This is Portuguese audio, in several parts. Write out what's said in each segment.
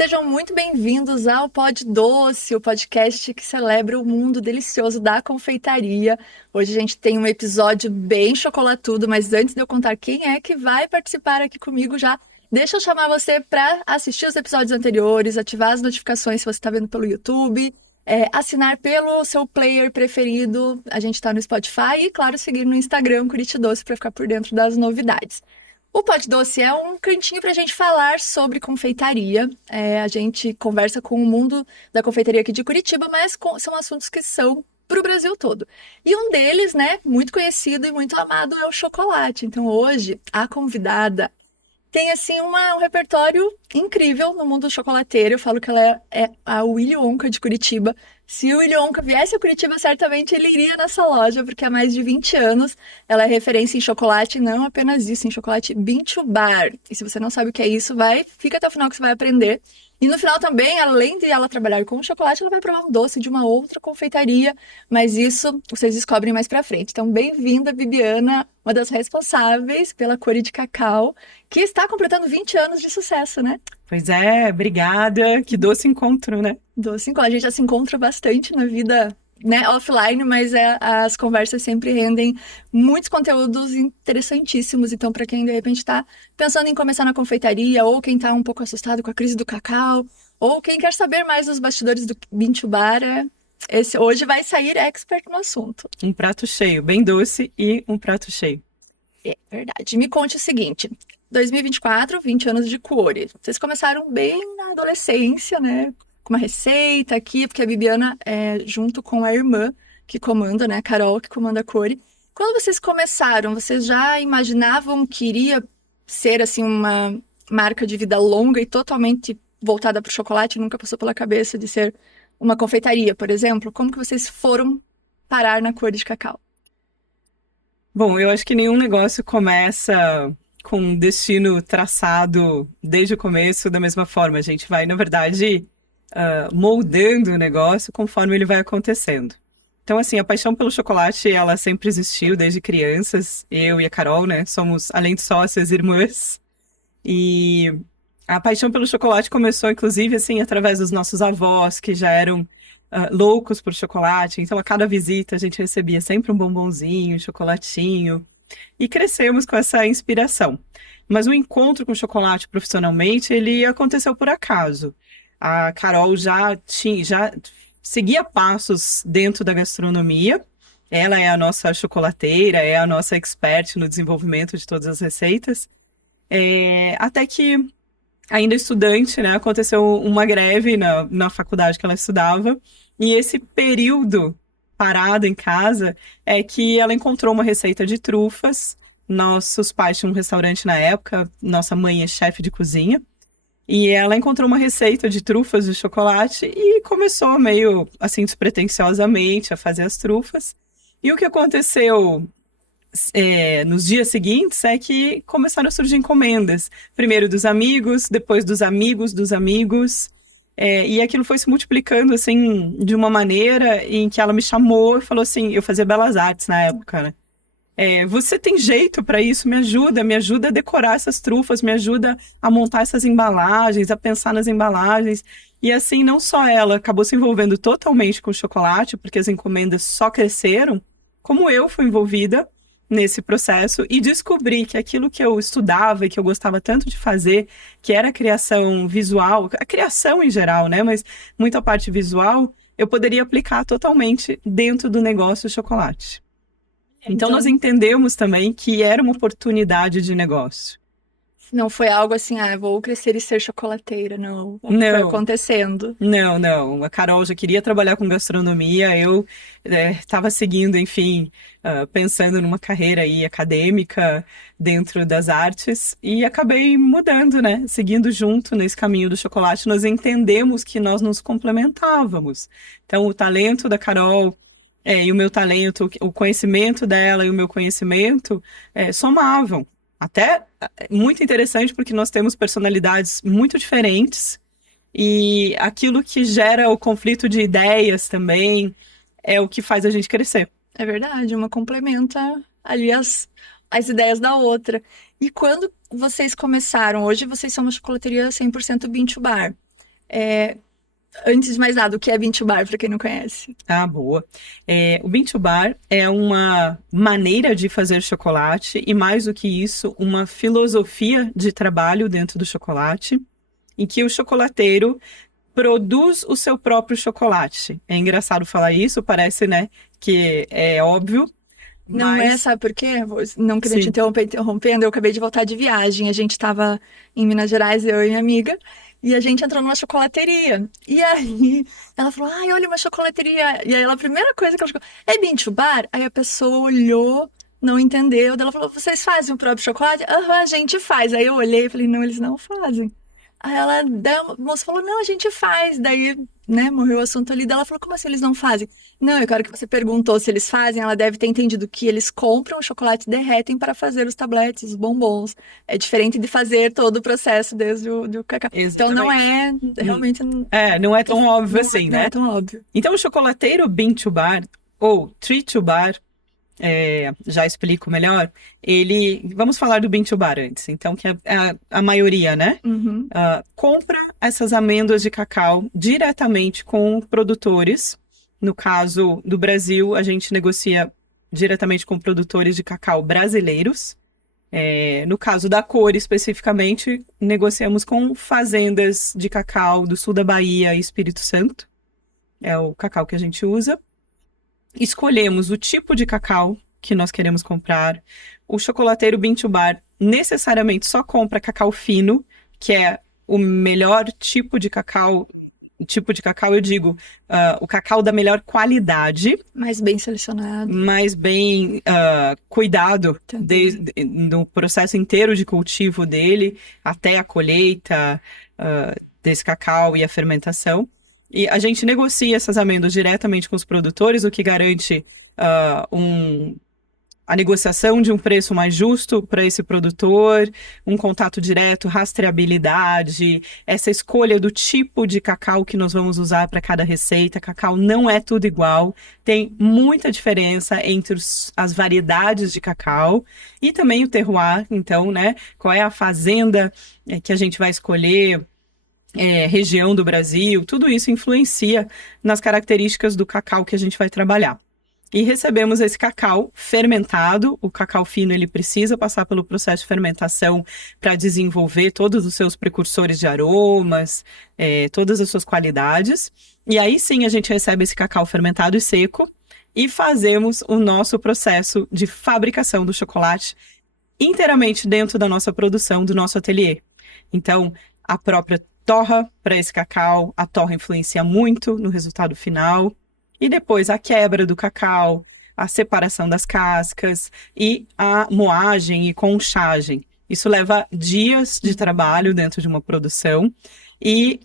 Sejam muito bem-vindos ao Pod Doce, o podcast que celebra o mundo delicioso da confeitaria. Hoje a gente tem um episódio bem chocolatudo, mas antes de eu contar quem é que vai participar aqui comigo já, deixa eu chamar você para assistir os episódios anteriores, ativar as notificações se você está vendo pelo YouTube, assinar pelo seu player preferido, a gente está no Spotify e, claro, seguir no Instagram Curitidoce para ficar por dentro das novidades. O Pod Doce é um cantinho para a gente falar sobre confeitaria. A gente conversa com o mundo da confeitaria aqui de Curitiba, mas são assuntos que são para o Brasil todo. E um deles, né, muito conhecido e muito amado, é o chocolate. Então, hoje, a convidada tem, assim, um repertório incrível no mundo chocolateiro. Eu falo que ela é a Willy Wonka de Curitiba. Se o Willy Wonka viesse a Curitiba, certamente ele iria nessa loja, porque há mais de 20 anos ela é referência em chocolate, não apenas isso, em chocolate Bean to Bar. E se você não sabe o que é isso, fica até o final que você vai aprender. E no final também, além de ela trabalhar com chocolate, ela vai provar um doce de uma outra confeitaria, mas isso vocês descobrem mais pra frente. Então, bem-vinda, Bibiana, uma das responsáveis pela Cori de Cacau, que está completando 20 anos de sucesso, né? Pois é, obrigada. Que doce encontro, né? Doce, a gente já se encontra bastante na vida, né, offline, mas as conversas sempre rendem muitos conteúdos interessantíssimos. Então, para quem de repente está pensando em começar na confeitaria, ou quem está um pouco assustado com a crise do cacau, ou quem quer saber mais dos bastidores do Bean to Bar, esse hoje vai sair expert no assunto. Um prato cheio, bem doce e um prato cheio. É verdade. Me conte o seguinte: 2024, 20 anos de Cuore. Vocês começaram bem na adolescência, né? Com uma receita aqui, porque a Bibiana é junto com a irmã que comanda, né? A Carol, que comanda a Cuore. Quando vocês começaram, vocês já imaginavam que iria ser, assim, uma marca de vida longa e totalmente voltada para o chocolate? Nunca passou pela cabeça de ser uma confeitaria, por exemplo? Como que vocês foram parar na Cuore de Cacau? Bom, eu acho que nenhum negócio começa com um destino traçado desde o começo da mesma forma. A gente vai, na verdade, moldando o negócio conforme ele vai acontecendo. Então, assim, a paixão pelo chocolate, ela sempre existiu desde crianças. Eu e a Carol, né, somos, além de sócias, irmãs. E a paixão pelo chocolate começou, inclusive, assim, através dos nossos avós, que já eram loucos por chocolate. Então, a cada visita, a gente recebia sempre um bombonzinho, um chocolatinho. E crescemos com essa inspiração. Mas o encontro com o chocolate profissionalmente, ele aconteceu por acaso. A Carol já seguia passos dentro da gastronomia. Ela é a nossa chocolateira, é a nossa expert no desenvolvimento de todas as receitas. Até que, ainda estudante, né, aconteceu uma greve na faculdade que ela estudava, e esse período parada em casa é que ela encontrou uma receita de trufas. Nossos pais tinham um restaurante na época, nossa mãe é chefe de cozinha, e ela encontrou uma receita de trufas de chocolate e começou meio assim despretensiosamente a fazer as trufas. E o que aconteceu nos dias seguintes é que começaram a surgir encomendas. Primeiro dos amigos, depois dos amigos dos amigos. E aquilo foi se multiplicando, assim, de uma maneira em que ela me chamou e falou assim, eu fazia belas artes na época, né? Você tem jeito para isso? Me ajuda a decorar essas trufas, me ajuda a montar essas embalagens, a pensar nas embalagens. E assim, não só ela acabou se envolvendo totalmente com o chocolate, porque as encomendas só cresceram, como eu fui envolvida nesse processo e descobri que aquilo que eu estudava e que eu gostava tanto de fazer, que era a criação visual, a criação em geral, né, mas muita parte visual, eu poderia aplicar totalmente dentro do negócio chocolate. Então nós entendemos também que era uma oportunidade de negócio. Não foi algo assim, vou crescer e ser chocolateira, não. Foi Não. acontecendo. Não, não. A Carol já queria trabalhar com gastronomia. Eu estava seguindo, enfim, pensando numa carreira aí acadêmica dentro das artes e acabei mudando, né? Seguindo junto nesse caminho do chocolate, nós entendemos que nós nos complementávamos. Então, o talento da Carol e o meu talento, o conhecimento dela e o meu conhecimento somavam. Até muito interessante porque nós temos personalidades muito diferentes. E aquilo que gera o conflito de ideias também é o que faz a gente crescer. É verdade, uma complementa ali as ideias da outra. E quando vocês começaram, hoje vocês são uma chocolateria 100% Bean to Bar. Antes de mais nada, o que é Bean to Bar, para quem não conhece? Ah, boa. O Bean to Bar é uma maneira de fazer chocolate e, mais do que isso, uma filosofia de trabalho dentro do chocolate, em que o chocolateiro produz o seu próprio chocolate. É engraçado falar isso, parece, né, que é óbvio, Não é, mas sabe por quê? Não querendo te sim. interrompendo, eu acabei de voltar de viagem. A gente estava em Minas Gerais, eu e minha amiga, e a gente entrou numa chocolateria. E aí ela falou: ai, olha uma chocolateria. E aí a primeira coisa que ela falou: é Bean to Bar? Aí a pessoa olhou, não entendeu. Daí ela falou: vocês fazem o próprio chocolate? Aham, a gente faz. Aí eu olhei e falei: não, eles não fazem. Daí a moça falou: não, a gente faz. Daí, né, morreu o assunto ali. Daí ela falou: como assim eles não fazem? Não, eu quero que você perguntou se eles fazem. Ela deve ter entendido que eles compram o chocolate e derretem para fazer os tabletes, os bombons. É diferente de fazer todo o processo desde o do cacau. Então não Exatamente. é, realmente, Não é tão óbvio assim, não é né? tão óbvio. Então, o chocolateiro Bean to Bar, ou Tree to Bar, já explico melhor, vamos falar do Bean to Bar antes, então, que é a maioria, né? Uhum. Compra essas amêndoas de cacau diretamente com produtores. No caso do Brasil, a gente negocia diretamente com produtores de cacau brasileiros. No caso da cor especificamente, negociamos com fazendas de cacau do sul da Bahia e Espírito Santo. É o cacau que a gente usa. Escolhemos o tipo de cacau que nós queremos comprar. O chocolateiro Bean to Bar necessariamente só compra cacau fino, que é o melhor tipo de cacau. Tipo de cacau, eu digo, o cacau da melhor qualidade, Mas bem selecionado mas bem cuidado também. no processo inteiro de cultivo dele, até a colheita desse cacau e a fermentação. E a gente negocia essas amêndoas diretamente com os produtores, o que garante a negociação de um preço mais justo para esse produtor, um contato direto, rastreabilidade, essa escolha do tipo de cacau que nós vamos usar para cada receita. Cacau não é tudo igual, tem muita diferença entre as variedades de cacau e também o terroir, então, né? Qual é a fazenda que a gente vai escolher, região do Brasil, tudo isso influencia nas características do cacau que a gente vai trabalhar. E recebemos esse cacau fermentado. O cacau fino ele precisa passar pelo processo de fermentação para desenvolver todos os seus precursores de aromas, todas as suas qualidades. E aí sim a gente recebe esse cacau fermentado e seco e fazemos o nosso processo de fabricação do chocolate inteiramente dentro da nossa produção, do nosso ateliê. Então, a própria torra para esse cacau, a torra influencia muito no resultado final. E depois a quebra do cacau, a separação das cascas e a moagem e conchagem. Isso leva dias de trabalho dentro de uma produção e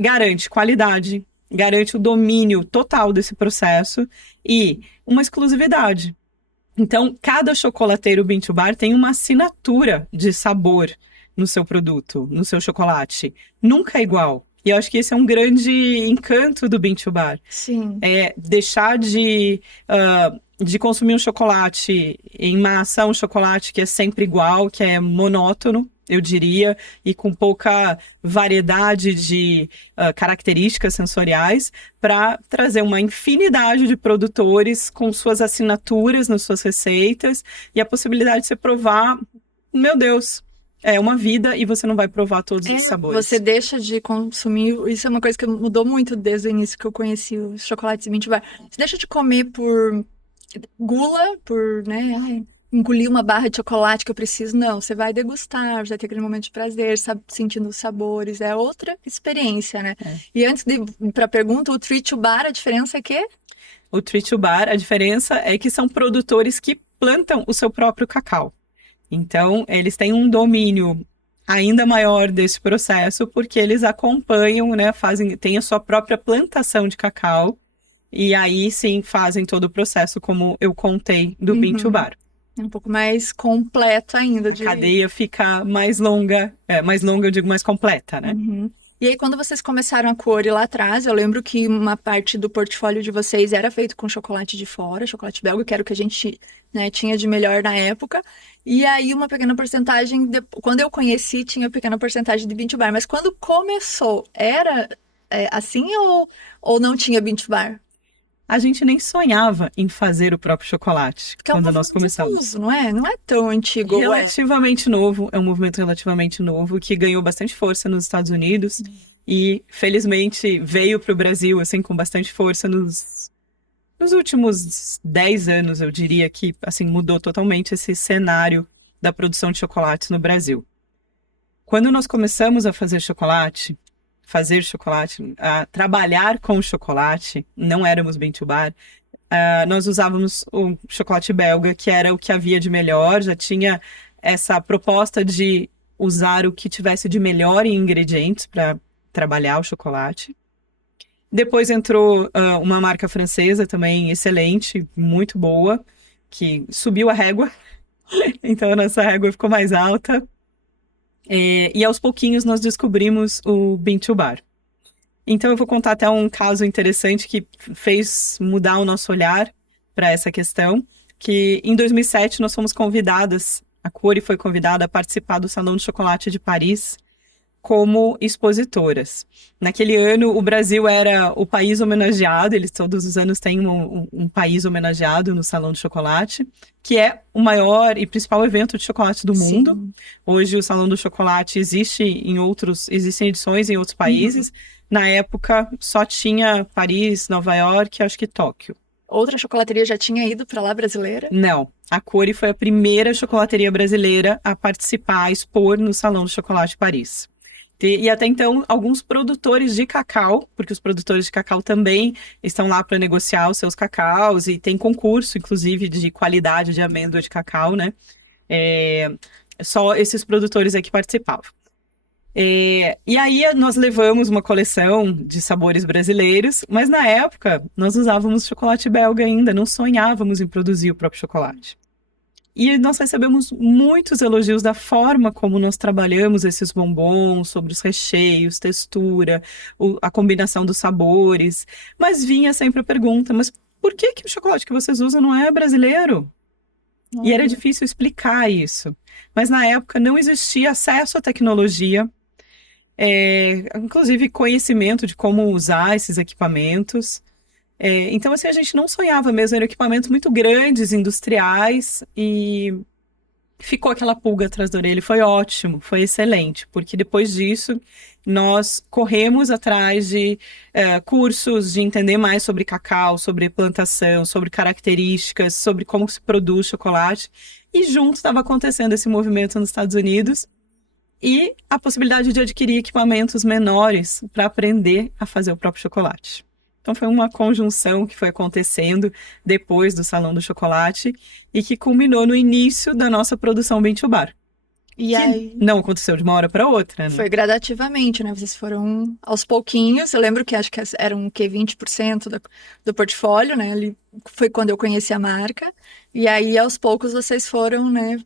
garante qualidade, garante o domínio total desse processo e uma exclusividade. Então, cada chocolateiro Bean to Bar tem uma assinatura de sabor no seu produto, no seu chocolate. Nunca é igual. E eu acho que esse é um grande encanto do Bean to Bar. Sim. É deixar de consumir um chocolate em massa, um chocolate que é sempre igual, que é monótono, eu diria, e com pouca variedade de características sensoriais, para trazer uma infinidade de produtores com suas assinaturas nas suas receitas e a possibilidade de você provar, meu Deus, é uma vida e você não vai provar todos os sabores. Você deixa de consumir, isso é uma coisa que mudou muito desde o início que eu conheci os chocolates Bean to Bar. Você deixa de comer por gula, por, né, engolir uma barra de chocolate que eu preciso. Não, você vai degustar, vai ter aquele momento de prazer, sabe, sentindo os sabores. É outra experiência, né? E antes de ir para a pergunta, o Tree to Bar, a diferença é que? O Tree to Bar, a diferença é que são produtores que plantam o seu próprio cacau. Então, eles têm um domínio ainda maior desse processo, porque eles acompanham, né, têm a sua própria plantação de cacau, e aí sim fazem todo o processo, como eu contei, do Bean to Bar. É um pouco mais completo ainda. A cadeia fica mais longa, eu digo mais completa, né? E aí, quando vocês começaram a Cuore lá atrás, eu lembro que uma parte do portfólio de vocês era feito com chocolate de fora, chocolate belga, que era o que a gente né? Tinha de melhor na época. E aí uma pequena porcentagem, quando eu conheci, tinha pequena porcentagem de Bean to Bar. Mas quando começou, era assim ou não tinha Bean to Bar? A gente nem sonhava em fazer o próprio chocolate Porque é um quando nós movimento começamos. difuso, não é? Não é tão antigo, ou é? Relativamente novo, é um movimento relativamente novo que ganhou bastante força nos Estados Unidos e, felizmente, veio para o Brasil assim com bastante força nos últimos 10 anos, eu diria que assim mudou totalmente esse cenário da produção de chocolates no Brasil. Quando nós começamos a fazer chocolate, a trabalhar com chocolate, não éramos Bean to Bar, nós usávamos o chocolate belga, que era o que havia de melhor, já tinha essa proposta de usar o que tivesse de melhor em ingredientes para trabalhar o chocolate. Depois entrou uma marca francesa também excelente, muito boa, que subiu a régua, então a nossa régua ficou mais alta. E aos pouquinhos nós descobrimos o Bean to Bar. Então eu vou contar até um caso interessante que fez mudar o nosso olhar para essa questão, que em 2007 nós fomos convidadas, a Cury foi convidada a participar do Salão de Chocolate de Paris como expositoras. Naquele ano o Brasil era o país homenageado, eles todos os anos têm um país homenageado no Salão de Chocolate, que é o maior e principal evento de chocolate do mundo. Sim. Hoje o Salão do Chocolate existem edições em outros países. Na época, só tinha Paris, Nova York e acho que Tóquio. Outra chocolateria já tinha ido para lá, brasileira? Não. A Cury foi a primeira chocolateria brasileira a participar, a expor no Salão do Chocolate de Paris. E até então, alguns produtores de cacau, porque os produtores de cacau também estão lá para negociar os seus cacaus, e tem concurso, inclusive, de qualidade de amêndoa de cacau, né? Só esses produtores é que participavam. E aí nós levamos uma coleção de sabores brasileiros, mas na época nós usávamos chocolate belga ainda, não sonhávamos em produzir o próprio chocolate. E nós recebemos muitos elogios da forma como nós trabalhamos esses bombons, sobre os recheios, textura, a combinação dos sabores. Mas vinha sempre a pergunta, mas por que o chocolate que vocês usam não é brasileiro? E era difícil explicar isso. Mas na época não existia acesso à tecnologia, inclusive conhecimento de como usar esses equipamentos. Então, assim, a gente não sonhava mesmo, eram equipamentos muito grandes, industriais, e ficou aquela pulga atrás da orelha. Foi ótimo, foi excelente, porque depois disso nós corremos atrás de cursos, de entender mais sobre cacau, sobre plantação, sobre características, sobre como se produz chocolate, e junto estava acontecendo esse movimento nos Estados Unidos, e a possibilidade de adquirir equipamentos menores para aprender a fazer o próprio chocolate. Então foi uma conjunção que foi acontecendo depois do Salão do Chocolate e que culminou no início da nossa produção Bean to Bar. E aí não aconteceu de uma hora para outra, né? foi gradativamente, né? Vocês foram aos pouquinhos. Eu lembro que acho que eram 20% do portfólio, né? Ali foi quando eu conheci a marca. E aí, aos poucos, vocês foram, né?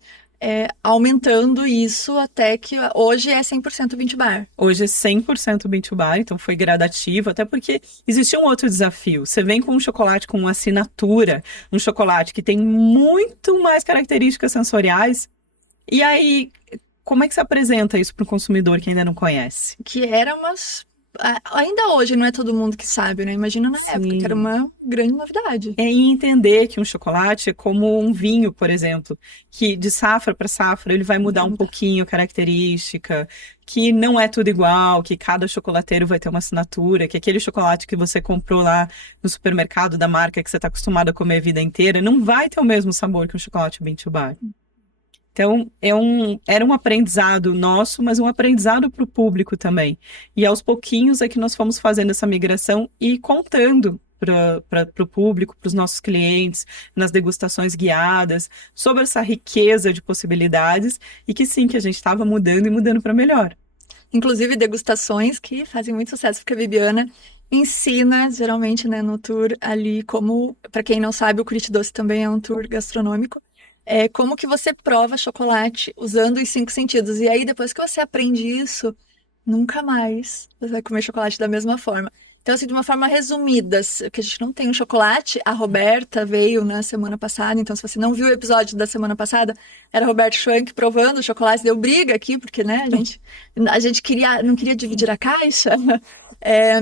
Aumentando isso até que hoje é 100% Bean to Bar. Hoje é 100% Bean to Bar, então foi gradativo, até porque existia um outro desafio. Você vem com um chocolate com uma assinatura, um chocolate que tem muito mais características sensoriais, e aí, como é que você apresenta isso para o consumidor que ainda não conhece? Que era ainda hoje não é todo mundo que sabe, né? Imagina na época, que era uma grande novidade. E entender que um chocolate é como um vinho, por exemplo, que de safra para safra ele vai mudar um pouquinho a característica, que não é tudo igual, que cada chocolateiro vai ter uma assinatura, que aquele chocolate que você comprou lá no supermercado da marca que você está acostumado a comer a vida inteira não vai ter o mesmo sabor que um chocolate Bean to Bar. Então, era um aprendizado nosso, mas um aprendizado para o público também. E aos pouquinhos é que nós fomos fazendo essa migração e contando para o público, para os nossos clientes, nas degustações guiadas, sobre essa riqueza de possibilidades e que sim, que a gente estava mudando e mudando para melhor. Inclusive degustações que fazem muito sucesso, porque a Bibiana ensina, geralmente, né, no tour ali, como, para quem não sabe, o Curit Doce também é um tour gastronômico, como que você prova chocolate usando os 5 sentidos. E aí, depois que você aprende isso, nunca mais você vai comer chocolate da mesma forma. Então, assim, de uma forma resumida, que a gente não tem um chocolate, a Roberta veio na semana passada, então se você não viu o episódio da semana passada, era a Roberta Schwank provando o chocolate, deu briga aqui, porque, né, a gente não queria dividir a caixa.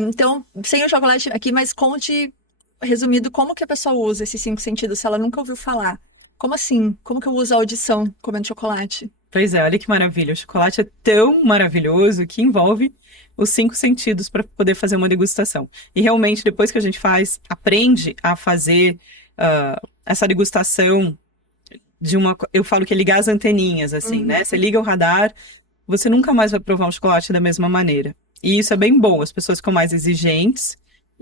Então, sem o chocolate aqui, mas conte, resumido, como que a pessoa usa esses 5 sentidos, se ela nunca ouviu falar. Como assim? Como que eu uso a audição comendo chocolate? Pois é, olha que maravilha. O chocolate é tão maravilhoso que envolve os 5 sentidos para poder fazer uma degustação. E realmente, depois que a gente aprende a fazer essa degustação eu falo que é ligar as anteninhas, assim, né? Você liga o radar, você nunca mais vai provar um chocolate da mesma maneira. E isso é bem bom, as pessoas ficam mais exigentes.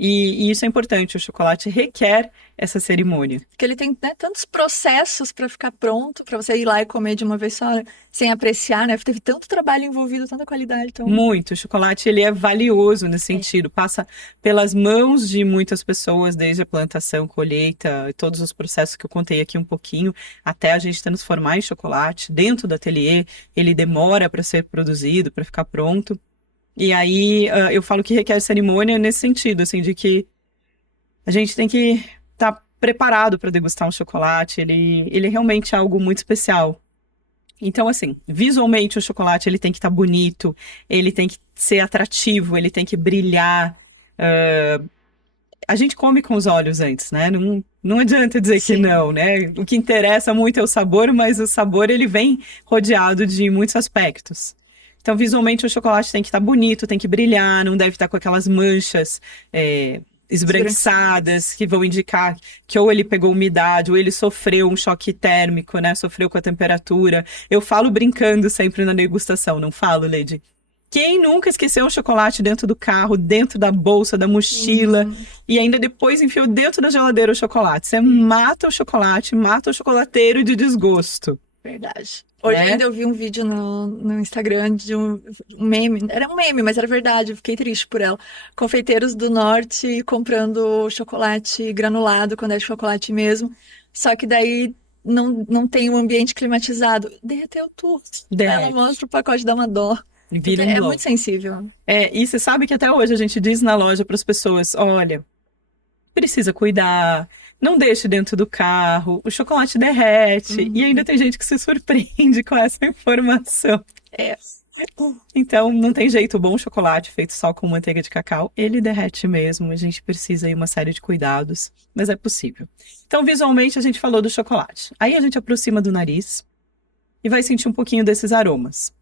E isso é importante, o chocolate requer essa cerimônia. Porque ele tem, né, tantos processos para ficar pronto, para você ir lá e comer de uma vez só, né, sem apreciar, né? Teve tanto trabalho envolvido, tanta qualidade. Então... Muito. O chocolate, ele é valioso nesse sentido. Passa pelas mãos de muitas pessoas, desde a plantação, colheita, e todos os processos que eu contei aqui um pouquinho, até a gente transformar em chocolate. Dentro do ateliê, ele demora para ser produzido, para ficar pronto. E aí, eu falo que requer cerimônia nesse sentido, assim, de que a gente tem que estar preparado para degustar um chocolate. Ele realmente é algo muito especial. Então, assim, visualmente o chocolate ele tem que estar bonito, ele tem que ser atrativo, ele tem que brilhar. A gente come com os olhos antes, né? Não adianta dizer que não, né? O que interessa muito é o sabor, mas o sabor ele vem rodeado de muitos aspectos. Então, visualmente, o chocolate tem que estar bonito, tem que brilhar, não deve estar com aquelas manchas esbranquiçadas que vão indicar que ou ele pegou umidade, ou ele sofreu um choque térmico, né? Sofreu com a temperatura. Eu falo brincando sempre na degustação, não falo, Lady? Quem nunca esqueceu um chocolate dentro do carro, dentro da bolsa, da mochila, e ainda depois enfiou dentro da geladeira o chocolate? Você mata o chocolate, mata o chocolateiro de desgosto. Verdade. Hoje ainda eu vi um vídeo no Instagram de um meme. Era um meme, mas era verdade. Eu fiquei triste por ela. Confeiteiros do Norte comprando chocolate granulado, quando é chocolate mesmo. Só que daí não tem um ambiente climatizado. Derreteu tudo. Ela mostra o pacote, dá uma dó. Vira É muito sensível. E você sabe que até hoje a gente diz na loja para as pessoas, olha, precisa cuidar, não deixe dentro do carro, o chocolate derrete. E ainda tem gente que se surpreende com essa informação. Então, não tem jeito, o bom chocolate feito só com manteiga de cacau, ele derrete mesmo, a gente precisa aí uma série de cuidados, mas é possível. Então, visualmente, a gente falou do chocolate. Aí a gente aproxima do nariz e vai sentir um pouquinho desses aromas.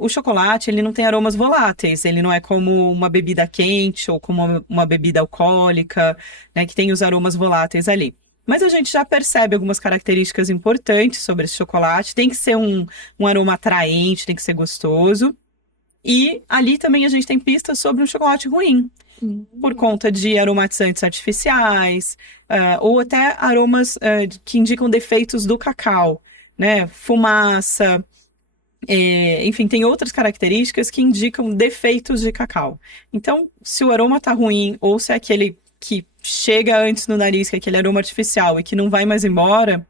O chocolate, ele não tem aromas voláteis, ele não é como uma bebida quente ou como uma bebida alcoólica, né, que tem os aromas voláteis ali. Mas a gente já percebe algumas características importantes sobre esse chocolate. Tem que ser um aroma atraente, tem que ser gostoso. E ali também a gente tem pistas sobre um chocolate ruim, por conta de aromatizantes artificiais, ou até aromas que indicam defeitos do cacau, né, fumaça. Enfim, tem outras características que indicam defeitos de cacau. Então, se o aroma tá ruim, ou se é aquele que chega antes no nariz, que é aquele aroma artificial e que não vai mais embora,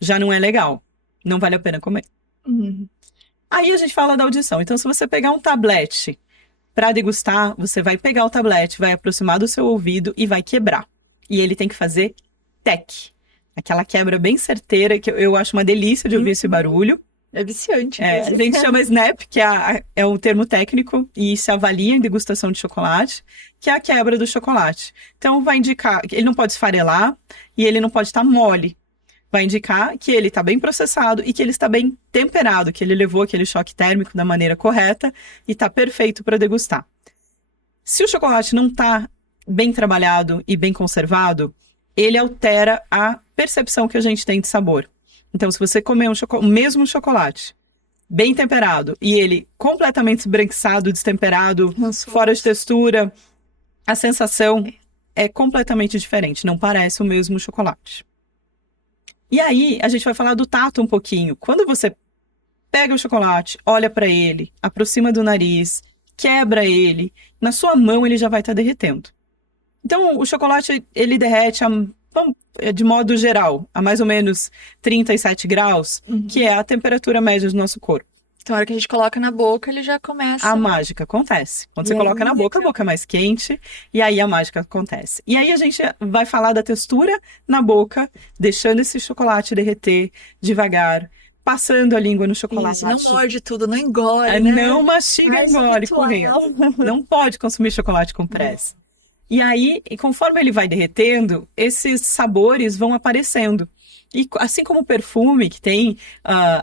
já não é legal. Não vale a pena comer. Aí a gente fala da audição. Então, se você pegar um tablete para degustar, você vai pegar o tablete, vai aproximar do seu ouvido e vai quebrar. E ele tem que fazer tec. Aquela quebra bem certeira, que eu acho uma delícia de ouvir esse barulho. É viciante. A gente chama snap, que é o termo técnico, e se avalia em degustação de chocolate, que é a quebra do chocolate. Então, vai indicar que ele não pode esfarelar e ele não pode estar mole. Vai indicar que ele está bem processado e que ele está bem temperado, que ele levou aquele choque térmico da maneira correta e está perfeito para degustar. Se o chocolate não está bem trabalhado e bem conservado, ele altera a percepção que a gente tem de sabor. Então, se você comer o mesmo chocolate bem temperado e ele completamente esbranquiçado, destemperado, fora de textura, a sensação é completamente diferente, não parece o mesmo chocolate. E aí, a gente vai falar do tato um pouquinho. Quando você pega o chocolate, olha para ele, aproxima do nariz, quebra ele, na sua mão ele já vai estar derretendo. Então, o chocolate, ele derrete de modo geral, a mais ou menos 37 graus, que é a temperatura média do nosso corpo. Então, a hora que a gente coloca na boca, ele já A começa. mágica acontece. Quando E você aí, coloca na boca, a boca é mais quente, e aí a mágica acontece. E aí a gente vai falar da textura na boca, deixando esse chocolate derreter devagar, passando a língua no chocolate. isso, não morde tudo, não engole, né? Não mastiga, Faz um engole, ritual. correndo. Não pode consumir chocolate com pressa. E aí, conforme ele vai derretendo, esses sabores vão aparecendo. E assim como o perfume, que tem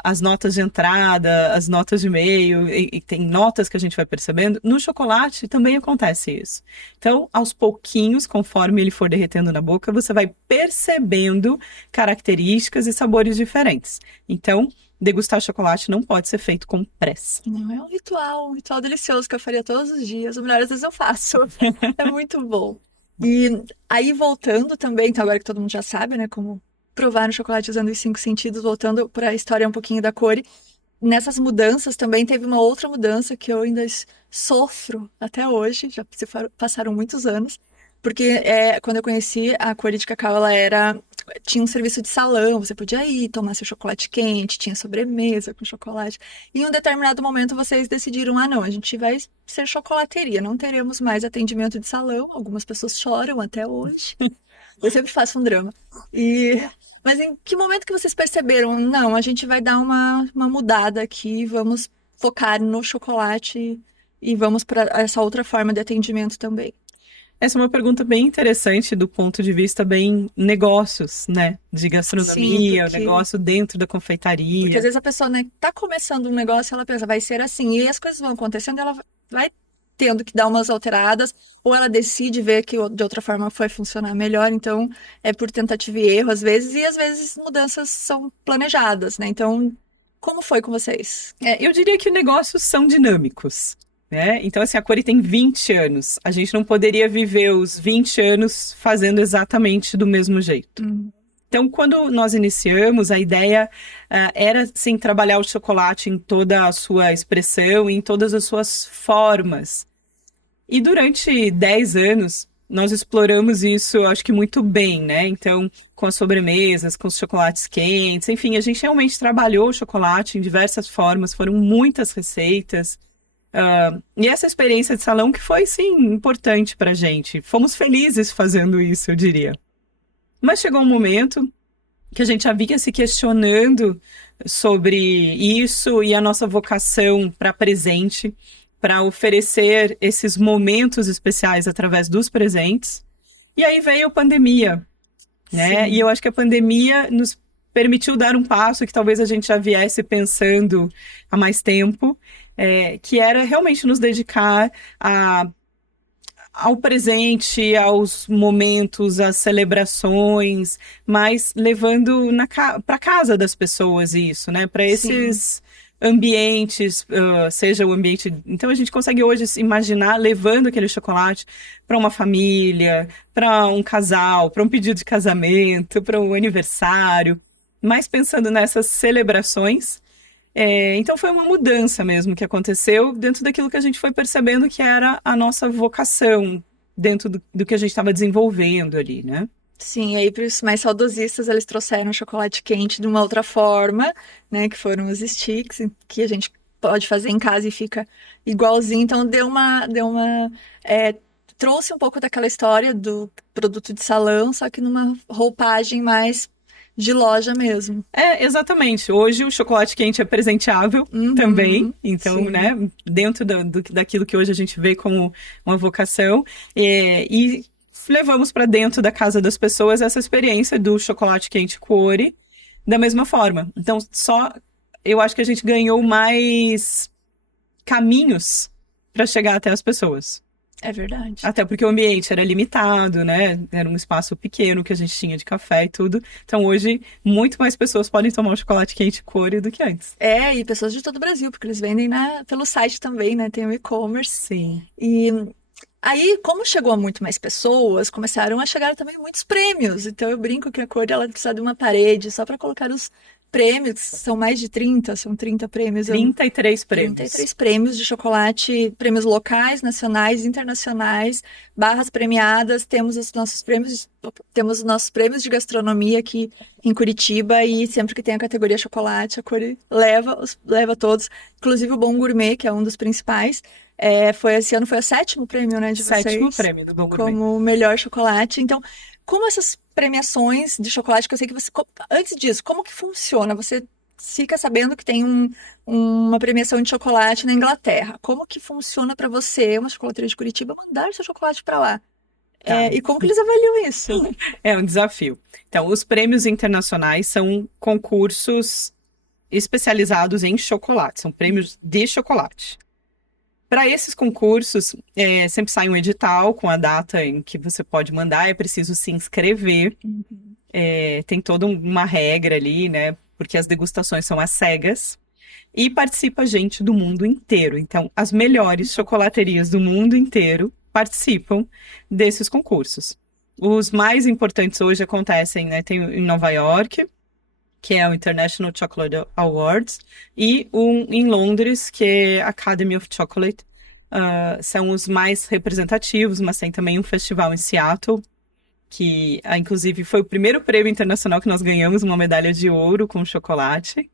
as notas de entrada, as notas de meio, e tem notas que a gente vai percebendo, no chocolate também acontece isso. Então, aos pouquinhos, conforme ele for derretendo na boca, você vai percebendo características e sabores diferentes. Então, degustar chocolate não pode ser feito com pressa. Não, é um ritual delicioso que eu faria todos os dias. Ou melhor, às vezes eu faço. É muito bom. E aí, voltando também, então agora que todo mundo já sabe, né, como provar um chocolate usando os 5 sentidos, voltando para a história um pouquinho da cor, nessas mudanças também teve uma outra mudança que eu ainda sofro até hoje, já passaram muitos anos, porque quando eu conheci a Cor de Cacau, tinha um serviço de salão, você podia ir tomar seu chocolate quente, tinha sobremesa com chocolate. E em um determinado momento vocês decidiram, não, a gente vai ser chocolateria, não teremos mais atendimento de salão. Algumas pessoas choram até hoje. Eu sempre faço um drama. Mas em que momento que vocês perceberam? Não, a gente vai dar uma mudada aqui, vamos focar no chocolate e vamos para essa outra forma de atendimento também. Essa é uma pergunta bem interessante do ponto de vista bem negócios, né? De Sim, gastronomia, o negócio dentro da porque confeitaria. às vezes a pessoa, né, tá começando um negócio, ela pensa, vai ser assim, e aí as coisas vão acontecendo, ela vai tendo que dar umas alteradas, ou ela decide ver que de outra forma vai funcionar melhor, então é por tentativa e erro às vezes, e às vezes mudanças são planejadas, né? Então, como foi com vocês? Eu diria que negócios são dinâmicos, né? Então, assim, a Cori tem 20 anos. A gente não poderia viver os 20 anos fazendo exatamente do mesmo jeito. Então, quando nós iniciamos, a ideia era, sim, trabalhar o chocolate em toda a sua expressão, em todas as suas formas. E durante 10 anos, nós exploramos isso, eu acho que muito bem, né? Então, com as sobremesas, com os chocolates quentes, enfim, a gente realmente trabalhou o chocolate em diversas formas, foram muitas receitas. E essa experiência de salão que foi, sim, importante pra gente. Fomos felizes fazendo isso, eu diria. Mas chegou um momento que a gente já vinha se questionando sobre isso e a nossa vocação para presente, para oferecer esses momentos especiais através dos presentes. E aí veio a pandemia, né? Sim. E eu acho que a pandemia nos permitiu dar um passo que talvez a gente já viesse pensando há mais tempo, que era realmente nos dedicar ao presente, aos momentos, às celebrações, mas levando para casa das pessoas isso, né? Para esses ambientes, seja o ambiente. Então a gente consegue hoje se imaginar levando aquele chocolate para uma família, para um casal, para um pedido de casamento, para um aniversário, mas pensando nessas celebrações. Então foi uma mudança mesmo que aconteceu dentro daquilo que a gente foi percebendo que era a nossa vocação, dentro do que a gente estava desenvolvendo ali, né? Sim, aí para os mais saudosistas, eles trouxeram chocolate quente de uma outra forma, né? Que foram os sticks, que a gente pode fazer em casa e fica igualzinho. Então trouxe um pouco daquela história do produto de salão, só que numa roupagem mais de loja mesmo. Exatamente. Hoje o chocolate quente é presenteável também. Então, sim. né, dentro daquilo que hoje a gente vê como uma vocação. E levamos para dentro da casa das pessoas essa experiência do chocolate quente Cuore da mesma forma. Então, eu acho que a gente ganhou mais caminhos para chegar até as pessoas. É verdade. Até porque o ambiente era limitado, né? Era um espaço pequeno que a gente tinha de café e tudo. Então hoje, muito mais pessoas podem tomar um chocolate quente Cuore do que antes. E pessoas de todo o Brasil, porque eles vendem pelo site também, né? Tem o e-commerce. Sim. E aí, como chegou a muito mais pessoas, começaram a chegar também muitos prêmios. Então eu brinco que a Cor ela precisa de uma parede só para colocar os prêmios, são mais de 30, são 30 prêmios. 33 prêmios. 33 prêmios de chocolate, prêmios locais, nacionais, internacionais, barras premiadas. Temos os nossos prêmios de gastronomia aqui em Curitiba e sempre que tem a categoria chocolate, a Cori leva todos, inclusive o Bom Gourmet, que é um dos principais. Esse ano foi o 7º prêmio, né, de vocês? 7º prêmio do Bom Gourmet. Como melhor chocolate. Então, como essas premiações de chocolate, que eu sei que você... Antes disso, como que funciona? Você fica sabendo que tem uma premiação de chocolate na Inglaterra. Como que funciona para você, uma chocolateria de Curitiba, mandar seu chocolate para lá? Tá. E como que eles avaliam isso? É um desafio. Então, os prêmios internacionais são concursos especializados em chocolate, são prêmios de chocolate. Para esses concursos, sempre sai um edital com a data em que você pode mandar, é preciso se inscrever. Tem toda uma regra ali, né? Porque as degustações são às cegas. E participa gente do mundo inteiro. Então, as melhores chocolaterias do mundo inteiro participam desses concursos. Os mais importantes hoje acontecem, né? Tem em Nova York, que é o International Chocolate Awards, e um em Londres, que é Academy of Chocolate. São os mais representativos, mas tem também um festival em Seattle, que inclusive foi o primeiro prêmio internacional que nós ganhamos, uma medalha de ouro com chocolate.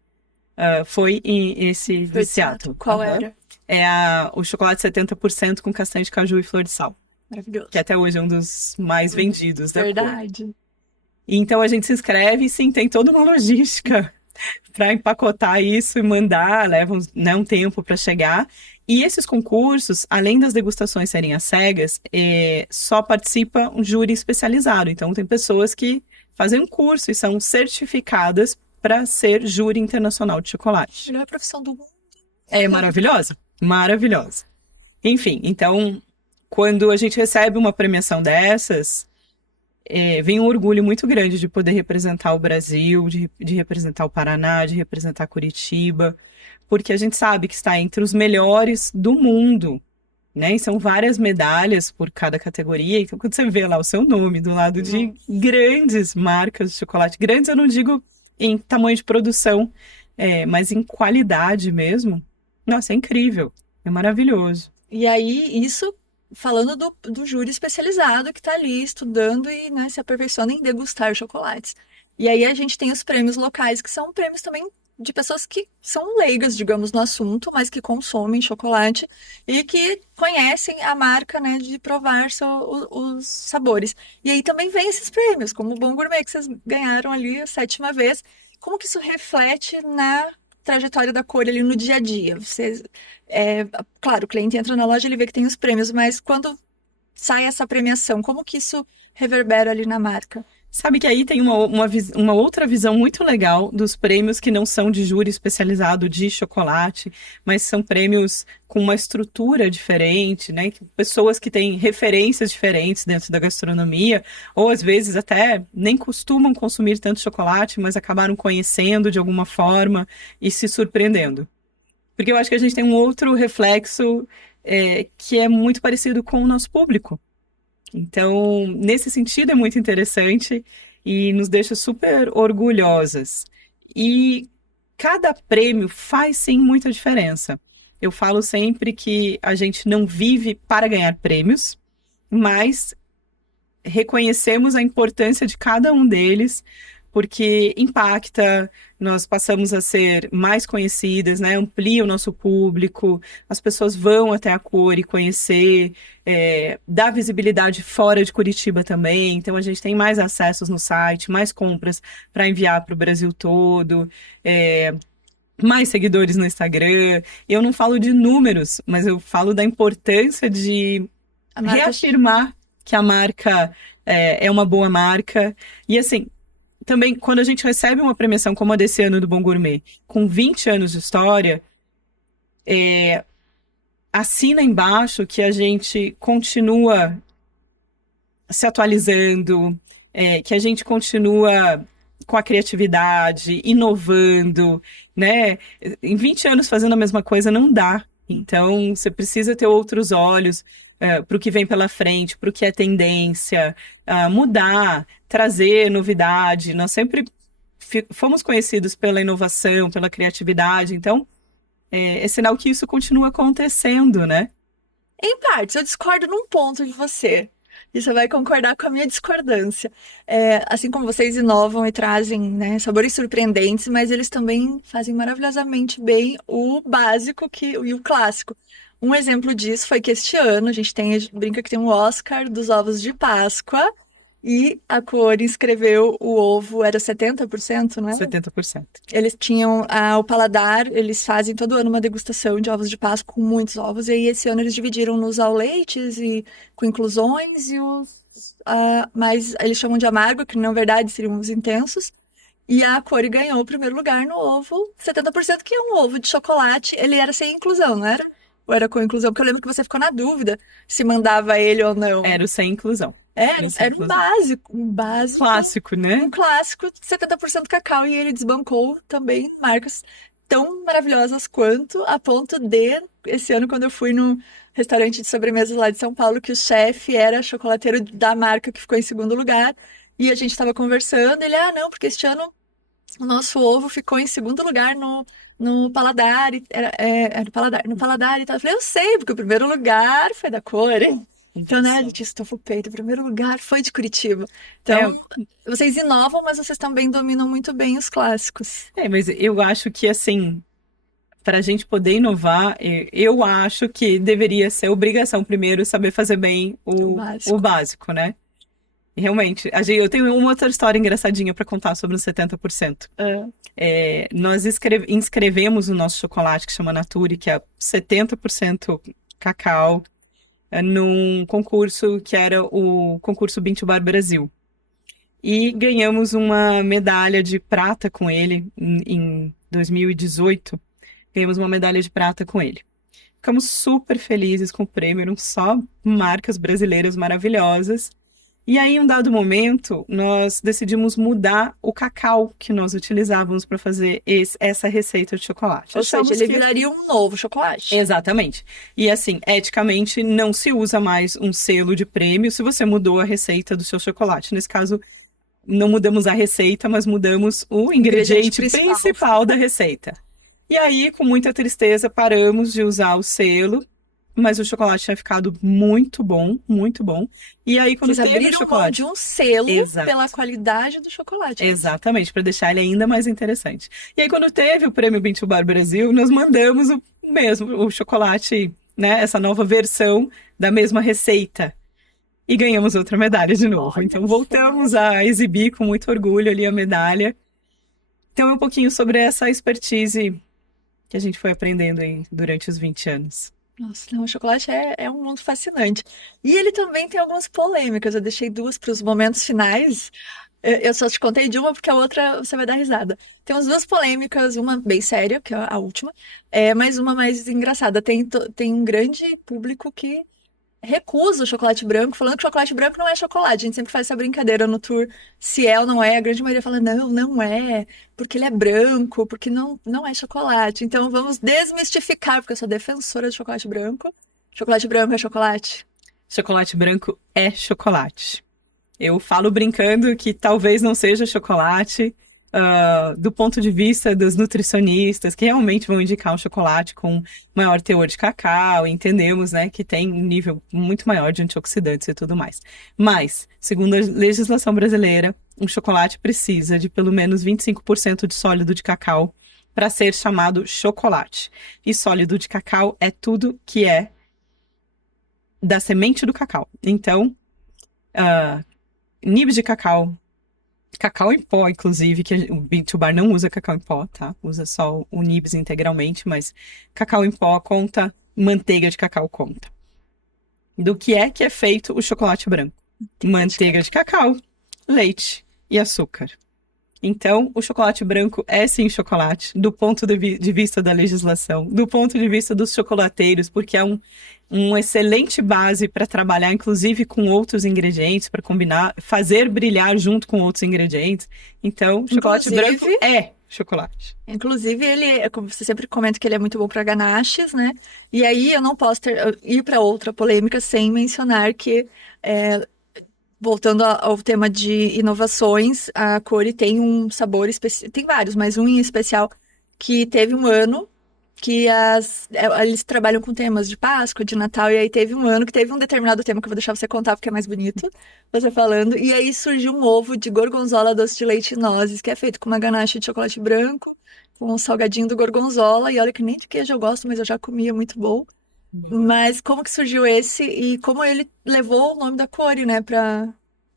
Foi esse de Seattle. Qual era? É o chocolate 70% com castanha de caju e flor de sal. Maravilhoso. Que até hoje é um dos mais vendidos da cor. Verdade. Então a gente se inscreve e sim, tem toda uma logística para empacotar isso e mandar, leva um tempo para chegar. E esses concursos, além das degustações serem às cegas, só participa um júri especializado. Então tem pessoas que fazem um curso e são certificadas para ser júri internacional de chocolate. Melhor profissão do mundo. É maravilhosa, maravilhosa. Enfim, então, quando a gente recebe uma premiação dessas, vem um orgulho muito grande de poder representar o Brasil, de representar o Paraná, de representar Curitiba, porque a gente sabe que está entre os melhores do mundo, né? E são várias medalhas por cada categoria. Então, quando você vê lá o seu nome do lado de grandes marcas de chocolate, grandes eu não digo em tamanho de produção, mas em qualidade mesmo, nossa, é incrível, é maravilhoso. E aí, isso falando do júri especializado que está ali estudando e, né, se aperfeiçoando em degustar chocolates. E aí a gente tem os prêmios locais, que são prêmios também de pessoas que são leigas, digamos, no assunto, mas que consomem chocolate e que conhecem a marca, né, de provar os sabores. E aí também vem esses prêmios, como o Bom Gourmet, que vocês ganharam ali a 7ª vez. Como que isso reflete na trajetória da Cori ali no dia a dia? Claro, o cliente entra na loja, ele vê que tem os prêmios, mas quando sai essa premiação, como que isso reverbera ali na marca? Sabe que aí tem uma outra visão muito legal dos prêmios que não são de júri especializado de chocolate, mas são prêmios com uma estrutura diferente, né? Pessoas que têm referências diferentes dentro da gastronomia, ou às vezes até nem costumam consumir tanto chocolate, mas acabaram conhecendo de alguma forma e se surpreendendo. Porque eu acho que a gente tem um outro reflexo que é muito parecido com o nosso público. Então, nesse sentido é muito interessante e nos deixa super orgulhosas. E cada prêmio faz sim muita diferença. Eu falo sempre que a gente não vive para ganhar prêmios, mas reconhecemos a importância de cada um deles, porque impacta, nós passamos a ser mais conhecidas, né? Amplia o nosso público, as pessoas vão até a Cori conhecer, dá visibilidade fora de Curitiba também, então a gente tem mais acessos no site, mais compras para enviar para o Brasil todo, mais seguidores no Instagram. Eu não falo de números, mas eu falo da importância de reafirmar que a marca é uma boa marca. E assim, também, quando a gente recebe uma premiação como a desse ano do Bom Gourmet, com 20 anos de história, assina embaixo que a gente continua se atualizando, que a gente continua com a criatividade, inovando, né? Em 20 anos fazendo a mesma coisa não dá. Então, você precisa ter outros olhos para o que vem pela frente, para o que é tendência, mudar, trazer novidade. Nós sempre fomos conhecidos pela inovação, pela criatividade. Então, é sinal que isso continua acontecendo, né? Em partes, eu discordo num ponto de você. E você vai concordar com a minha discordância. Assim como vocês inovam e trazem, né, sabores surpreendentes, mas eles também fazem maravilhosamente bem o básico e o clássico. Um exemplo disso foi que este ano a gente brinca que tem um Oscar dos ovos de Páscoa e a Cor escreveu o ovo, era 70%, né? 70%. Eles tinham o paladar, eles fazem todo ano uma degustação de ovos de Páscoa com muitos ovos, e aí esse ano eles dividiram nos ao leites e com inclusões e mais eles chamam de amargo, que na verdade seriam os intensos. E a Cori ganhou o primeiro lugar no ovo 70%, que é um ovo de chocolate. Ele era sem inclusão, não era? Ou era com inclusão? Porque eu lembro que você ficou na dúvida se mandava ele ou não. Era o sem inclusão. Era um básico, Clássico, né? um clássico, 70% cacau, e ele desbancou também marcas tão maravilhosas quanto, a ponto de, esse ano, quando eu fui no restaurante de sobremesas lá de São Paulo, que o chefe era chocolateiro da marca que ficou em segundo lugar, e a gente estava conversando, ele, não, porque este ano o nosso ovo ficou em segundo lugar no paladar, no paladar e tal. Eu falei, eu sei, porque o primeiro lugar foi da Cor. Então, né, a gente estufou o peito. O primeiro lugar foi de Curitiba. Então, vocês inovam, mas vocês também dominam muito bem os clássicos. Mas eu acho que, assim, para a gente poder inovar, eu acho que deveria ser obrigação primeiro saber fazer bem o básico, né? E realmente, eu tenho uma outra história engraçadinha para contar sobre os 70%. Nós inscrevemos o nosso chocolate, que chama Nature, que é 70% cacau, num concurso que era o concurso Bean to Bar Brasil. E ganhamos uma medalha de prata com ele em 2018. Ganhamos uma medalha de prata com ele. Ficamos super felizes com o prêmio, eram só marcas brasileiras maravilhosas. E aí, em um dado momento, nós decidimos mudar o cacau que nós utilizávamos para fazer essa receita de chocolate. Ou seja, ele viraria um novo chocolate. Exatamente. E assim, eticamente, não se usa mais um selo de prêmio se você mudou a receita do seu chocolate. Nesse caso, não mudamos a receita, mas mudamos o ingrediente principal da receita. E aí, com muita tristeza, paramos de usar o selo. Mas o chocolate tinha ficado muito bom, muito bom. E aí, quando vocês teve o chocolate... de um selo pela qualidade do chocolate. Exatamente, para deixar ele ainda mais interessante. E aí, quando teve o prêmio Bean to Bar Brasil, nós mandamos o chocolate, né? Essa nova versão da mesma receita. E ganhamos outra medalha de novo. Então, voltamos a exibir com muito orgulho ali a medalha. Então, é um pouquinho sobre essa expertise que a gente foi aprendendo aí durante os 20 anos. Nossa, não, o chocolate é um mundo fascinante. E ele também tem algumas polêmicas. Eu deixei duas para os momentos finais. Eu só te contei de uma porque a outra você vai dar risada. Tem umas duas polêmicas, uma bem séria, que é a última, mas uma mais engraçada. Tem um grande público que recusa o chocolate branco, falando que o chocolate branco não é chocolate. A gente sempre faz essa brincadeira no tour, se é ou não é. A grande maioria fala, não, não é, porque ele é branco, porque não é chocolate. Então vamos desmistificar, porque eu sou defensora de chocolate branco. Chocolate branco é chocolate? Chocolate branco é chocolate. Eu falo brincando que talvez não seja chocolate, do ponto de vista dos nutricionistas, que realmente vão indicar um chocolate com maior teor de cacau, entendemos, né, que tem um nível muito maior de antioxidantes e tudo mais. Mas, segundo a legislação brasileira, um chocolate precisa de pelo menos 25% de sólido de cacau para ser chamado chocolate. E sólido de cacau é tudo que é da semente do cacau. Então, nibs de cacau em pó, inclusive, que o Bean to Bar não usa cacau em pó, tá? Usa só o nibs integralmente, mas cacau em pó conta, manteiga de cacau conta. Do que é feito o chocolate branco? Manteiga de cacau, leite e açúcar. Então, o chocolate branco é sim chocolate, do ponto de vista da legislação, do ponto de vista dos chocolateiros, porque é uma excelente base para trabalhar, inclusive, com outros ingredientes, para combinar, fazer brilhar junto com outros ingredientes. Então, chocolate branco é chocolate. Inclusive, ele, como você sempre comenta, que ele é muito bom para ganaches, né? E aí eu não posso ir para outra polêmica sem mencionar que voltando ao tema de inovações, a Cori tem um sabor específico, tem vários, mas um em especial que teve um ano que eles trabalham com temas de Páscoa, de Natal, e aí teve um ano que teve um determinado tema que eu vou deixar você contar porque é mais bonito, você falando, e aí surgiu um ovo de gorgonzola, doce de leite e nozes, que é feito com uma ganache de chocolate branco, com um salgadinho do gorgonzola, e olha que nem de queijo eu gosto, mas eu já comia, muito bom. Mas como que surgiu esse e como ele levou o nome da Cori, né, para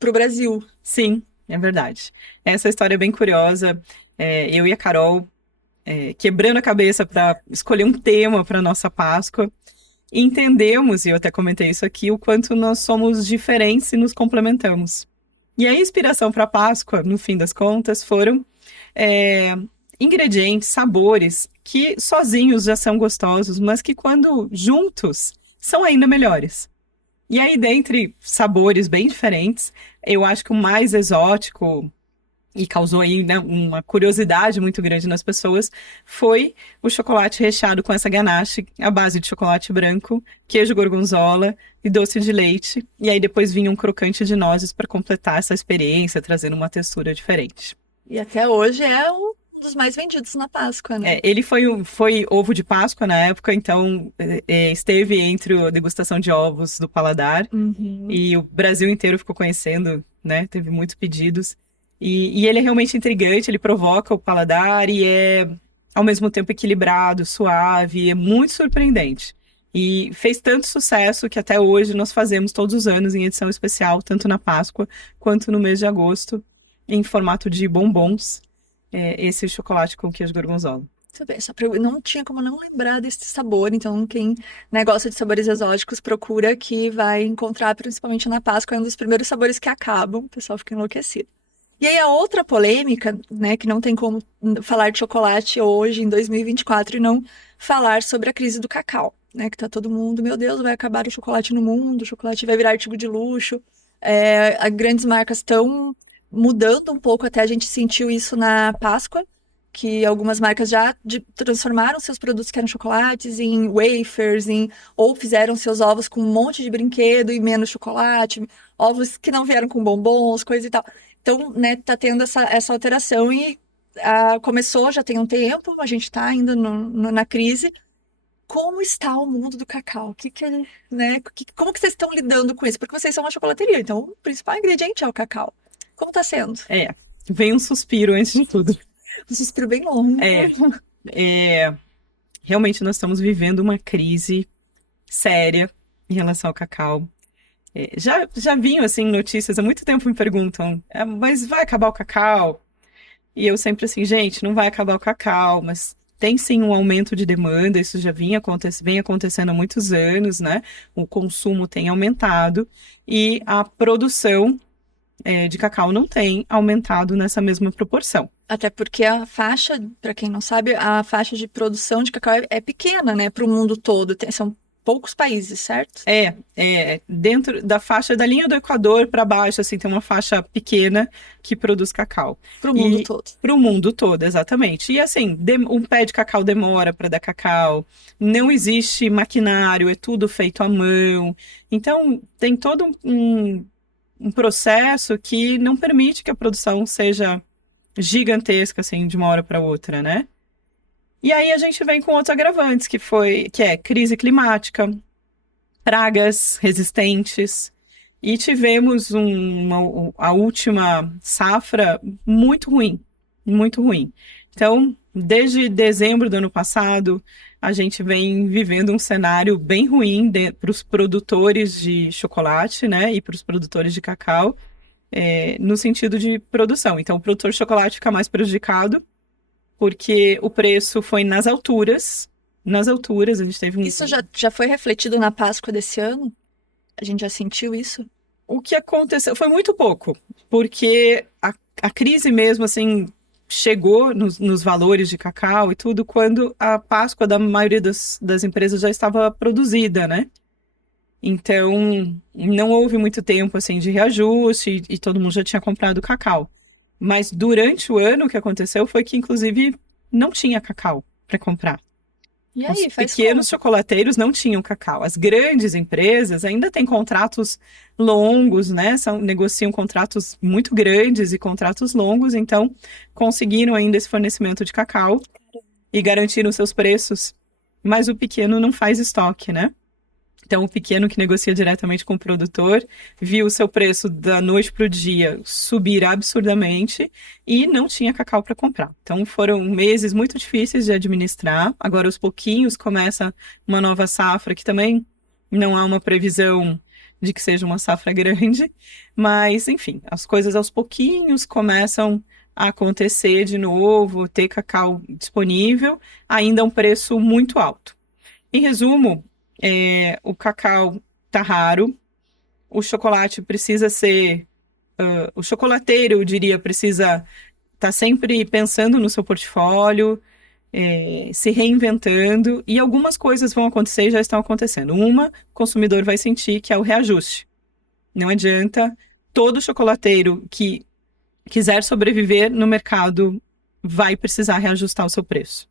o Brasil? Sim, é verdade. Essa história é bem curiosa. Eu e a Carol quebrando a cabeça para escolher um tema para nossa Páscoa, entendemos, e eu até comentei isso aqui, o quanto nós somos diferentes e nos complementamos. E a inspiração para a Páscoa, no fim das contas, foram ingredientes, sabores que sozinhos já são gostosos, mas que quando juntos são ainda melhores. E aí, dentre sabores bem diferentes, eu acho que o mais exótico e causou aí, né, uma curiosidade muito grande nas pessoas, foi o chocolate recheado com essa ganache, à base de chocolate branco, queijo gorgonzola e doce de leite. E aí depois vinha um crocante de nozes para completar essa experiência, trazendo uma textura diferente. E até hoje é um dos mais vendidos na Páscoa, né? Ele foi ovo de Páscoa na época, então esteve entre a degustação de ovos do paladar. Uhum. E o Brasil inteiro ficou conhecendo, né? Teve muitos pedidos. E ele é realmente intrigante, ele provoca o paladar e é, ao mesmo tempo, equilibrado, suave, é muito surpreendente. E fez tanto sucesso que até hoje nós fazemos todos os anos em edição especial, tanto na Páscoa quanto no mês de agosto, em formato de bombons, esse chocolate com queijo gorgonzola. Muito bem, não tinha como não lembrar desse sabor, então quem, né, gosta de sabores exóticos procura que vai encontrar, principalmente na Páscoa, é um dos primeiros sabores que acabam, o pessoal fica enlouquecido. E aí a outra polêmica, né, que não tem como falar de chocolate hoje, em 2024, e não falar sobre a crise do cacau, né, que tá todo mundo, meu Deus, vai acabar o chocolate no mundo, o chocolate vai virar artigo de luxo, as grandes marcas estão mudando um pouco, até a gente sentiu isso na Páscoa, que algumas marcas já transformaram seus produtos que eram chocolates em wafers, ou fizeram seus ovos com um monte de brinquedo e menos chocolate, ovos que não vieram com bombons, coisa e tal. Então, né, tá tendo essa alteração e começou já tem um tempo, a gente está ainda na crise. Como está o mundo do cacau? Né, como que vocês estão lidando com isso? Porque vocês são uma chocolateria, então o principal ingrediente é o cacau. Como está sendo? Vem um suspiro antes de tudo. Um suspiro bem longo. Realmente nós estamos vivendo uma crise séria em relação ao cacau. Já vinham, assim, notícias, há muito tempo me perguntam, mas vai acabar o cacau? E eu sempre assim, gente, não vai acabar o cacau, mas tem sim um aumento de demanda, isso já vem acontecendo há muitos anos, né? O consumo tem aumentado e a produção de cacau não tem aumentado nessa mesma proporção. Até porque a faixa, para quem não sabe, a faixa de produção de cacau é pequena, né, para o mundo todo. São poucos países, certo? Dentro da faixa da linha do Equador para baixo, assim, tem uma faixa pequena que produz cacau. Para o mundo todo. Para o mundo todo, exatamente. E assim, um pé de cacau demora para dar cacau, não existe maquinário, é tudo feito à mão. Então, tem todo um processo que não permite que a produção seja gigantesca, assim, de uma hora para outra, né? E aí a gente vem com outros agravantes, que é crise climática, pragas resistentes, e tivemos a última safra muito ruim, muito ruim. Então, desde dezembro do ano passado, a gente vem vivendo um cenário bem ruim para os produtores de chocolate, né, e para os produtores de cacau, no sentido de produção. Então, o produtor de chocolate fica mais prejudicado, porque o preço foi nas alturas, a gente teve Isso já foi refletido na Páscoa desse ano? A gente já sentiu isso? O que aconteceu foi muito pouco, porque a crise mesmo, assim, chegou nos valores de cacau e tudo, quando a Páscoa da maioria das empresas já estava produzida, né? Então, não houve muito tempo, assim, de reajuste e todo mundo já tinha comprado cacau. Mas durante o ano o que aconteceu foi que, inclusive, não tinha cacau para comprar. E Os aí, faz pequenos como? chocolateiros não tinham cacau. As grandes empresas ainda têm contratos longos, né? Negociam contratos muito grandes e contratos longos, então conseguiram ainda esse fornecimento de cacau e garantiram seus preços. Mas o pequeno não faz estoque, né? Então, o pequeno que negocia diretamente com o produtor viu o seu preço da noite para o dia subir absurdamente e não tinha cacau para comprar. Então, foram meses muito difíceis de administrar. Agora, aos pouquinhos, começa uma nova safra, que também não há uma previsão de que seja uma safra grande, mas, enfim, as coisas aos pouquinhos começam a acontecer de novo, ter cacau disponível, ainda a um preço muito alto. Em resumo, o cacau tá raro, o chocolate precisa ser. O chocolateiro, eu diria, precisa estar sempre pensando no seu portfólio, se reinventando, e algumas coisas vão acontecer e já estão acontecendo. Uma, o consumidor vai sentir que é o reajuste. Não adianta, todo chocolateiro que quiser sobreviver no mercado vai precisar reajustar o seu preço.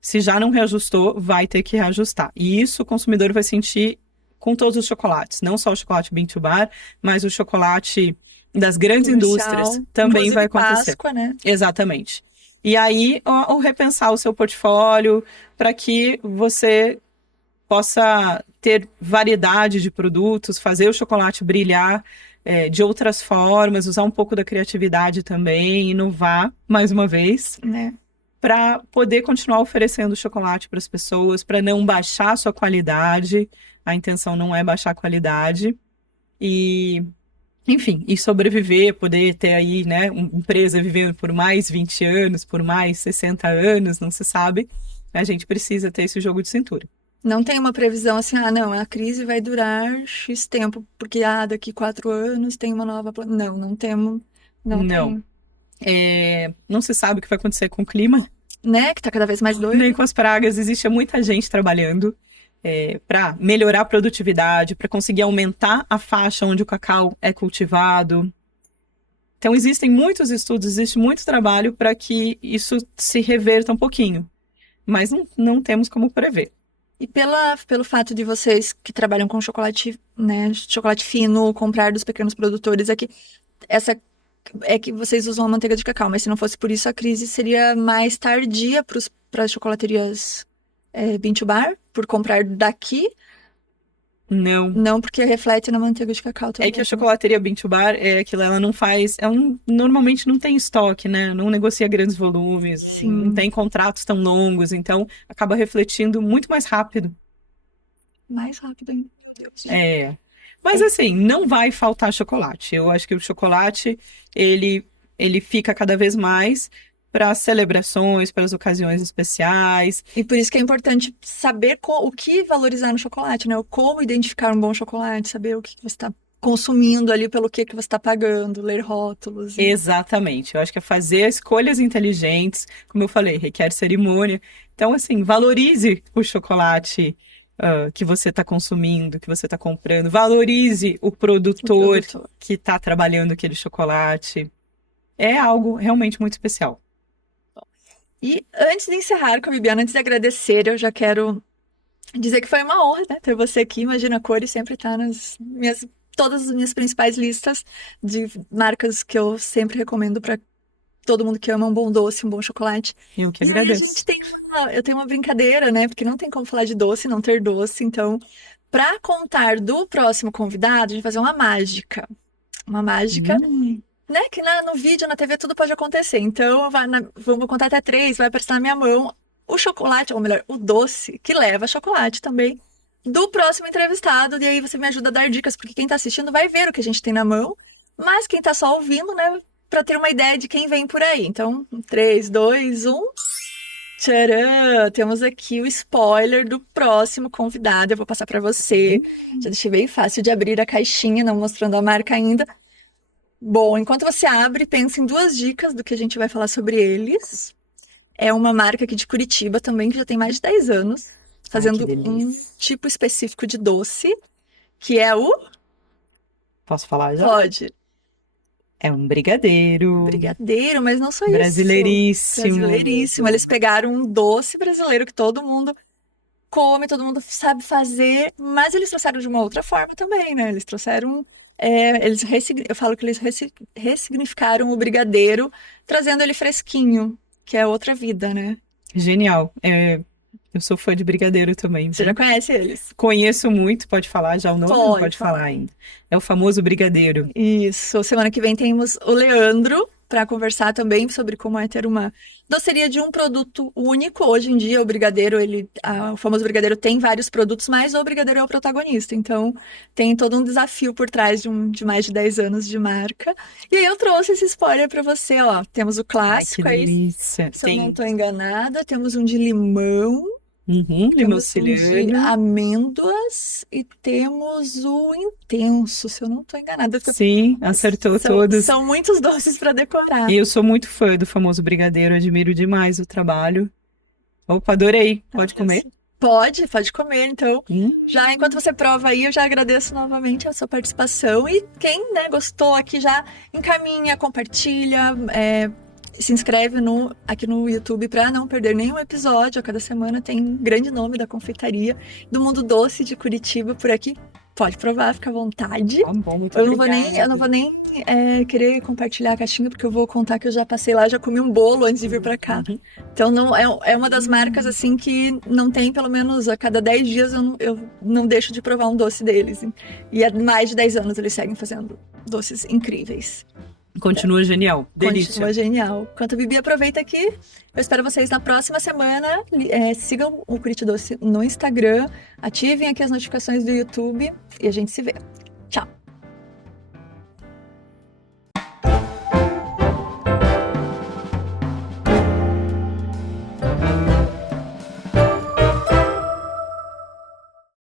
Se já não reajustou, vai ter que reajustar. E isso o consumidor vai sentir com todos os chocolates, não só o chocolate bean to bar, mas o chocolate das grandes indústrias Comercial, também vai inclusive acontecer. Páscoa, né? Exatamente. E aí, o repensar o seu portfólio para que você possa ter variedade de produtos, fazer o chocolate brilhar de outras formas, usar um pouco da criatividade também, inovar mais uma vez Né? para poder continuar oferecendo chocolate para as pessoas, para não baixar a sua qualidade. A intenção não é baixar a qualidade. E, enfim, e sobreviver, poder ter aí, né, uma empresa vivendo por mais 20 anos, por mais 60 anos, não se sabe. A gente precisa ter esse jogo de cintura. Não tem uma previsão assim, não, a crise vai durar X tempo, porque daqui 4 anos tem uma nova. Não, não temos, não Não. tem. Não se sabe o que vai acontecer com o clima, Né? Que tá cada vez mais nem doido. com as pragas. Existe muita gente trabalhando para melhorar a produtividade, para conseguir aumentar a faixa onde o cacau é cultivado. Então, existem muitos estudos, existe muito trabalho para que isso se reverta um pouquinho, mas não temos como prever. E pelo fato de vocês que trabalham com chocolate, né, chocolate fino, comprar dos pequenos produtores aqui, essa é que vocês usam a manteiga de cacau, mas se não fosse por isso, a crise seria mais tardia para as chocolaterias bean to bar, por comprar daqui, Não. não porque reflete na manteiga de cacau É também. que a chocolateria bean to bar é aquilo, ela não faz, normalmente não tem estoque, né? Não negocia grandes volumes, Sim. não tem contratos tão longos, então acaba refletindo muito mais rápido. Mais rápido ainda, meu Deus. Mas assim, não vai faltar chocolate. Eu acho que o chocolate, ele fica cada vez mais para as celebrações, para as ocasiões especiais. E por isso que é importante saber o que valorizar no chocolate, né? Como identificar um bom chocolate, saber o que você está consumindo ali, pelo que você está pagando, ler rótulos. Exatamente. Eu acho que é fazer escolhas inteligentes, como eu falei, requer cerimônia. Então, assim, valorize o chocolate que você está consumindo, que você está comprando. Valorize o produtor que está trabalhando aquele chocolate. É algo realmente muito especial. E antes de encerrar com a Bibiana, antes de agradecer, eu já quero dizer que foi uma honra, né, ter você aqui. Imagina a Cores sempre está todas as minhas principais listas de marcas que eu sempre recomendo para todo mundo que ama um bom doce, um bom chocolate. Eu que agradeço. Eu tenho uma brincadeira, né? Porque não tem como falar de doce e não ter doce. Então, para contar do próximo convidado, a gente vai fazer uma mágica. Uma mágica, né? Que no vídeo, na TV, tudo pode acontecer. Então, vamos contar até 3, vai aparecer na minha mão o chocolate, ou melhor, o doce, que leva chocolate também, do próximo entrevistado. E aí você me ajuda a dar dicas, porque quem tá assistindo vai ver o que a gente tem na mão, mas quem tá só ouvindo, né? Para ter uma ideia de quem vem por aí. Então, 3, 2, 1. Tcharam! Temos aqui o spoiler do próximo convidado. Eu vou passar para você. Já deixei bem fácil de abrir a caixinha, não mostrando a marca ainda. Bom, enquanto você abre, pense em 2 dicas do que a gente vai falar sobre eles. É uma marca aqui de Curitiba também, que já tem mais de 10 anos, fazendo um tipo específico de doce, que é o... Posso falar já? Pode. É um brigadeiro. Brigadeiro, mas não só isso. Brasileiríssimo. Brasileiríssimo. Eles pegaram um doce brasileiro que todo mundo come, todo mundo sabe fazer, mas eles trouxeram de uma outra forma também, né? Eles trouxeram, eu falo que eles ressignificaram o brigadeiro, trazendo ele fresquinho, que é outra vida, né? Genial. Eu sou fã de brigadeiro também, Você já viu? conhece eles? Conheço muito, pode falar já o nome? Não Pode pode falar falar. ainda. É o famoso brigadeiro. Isso. Semana que vem temos o Leandro para conversar também sobre como é ter uma doceria de um produto único. Hoje em dia, o brigadeiro, o famoso brigadeiro tem vários produtos, mas o brigadeiro é o protagonista. Então, tem todo um desafio por trás de mais de 10 anos de marca. E aí eu trouxe esse spoiler para você, ó. Temos o Ai, que clássico aí, delícia. se eu não estou enganada, temos um de limão. Limão Temos um de siciliano. amêndoas e temos o intenso, se eu não estou enganada. Sim, acertou todos. São muitos doces para decorar. E eu sou muito fã do famoso brigadeiro, admiro demais o trabalho. Opa, adorei. Pode comer? Pode comer. Então, Hum, já enquanto você prova aí, eu já agradeço novamente a sua participação. E quem, né, gostou aqui já encaminha, compartilha, se inscreve aqui no YouTube para não perder nenhum episódio. A cada semana tem um grande nome da confeitaria do mundo doce de Curitiba por aqui. Pode provar, fica à vontade. tá bom, muito Eu não vou obrigada. nem querer compartilhar a caixinha, porque eu vou contar que eu já passei lá, já comi um bolo antes de vir para cá. Uhum. Então não é uma das marcas assim que não tem, pelo menos a cada 10 dias eu não deixo de provar um doce deles. E há mais de 10 anos eles seguem fazendo doces incríveis. Continua genial. Delícia. Continua genial. Enquanto a Bibi aproveita aqui, eu espero vocês na próxima semana. Sigam o Curitidoce no Instagram, ativem aqui as notificações do YouTube e a gente se vê. Tchau!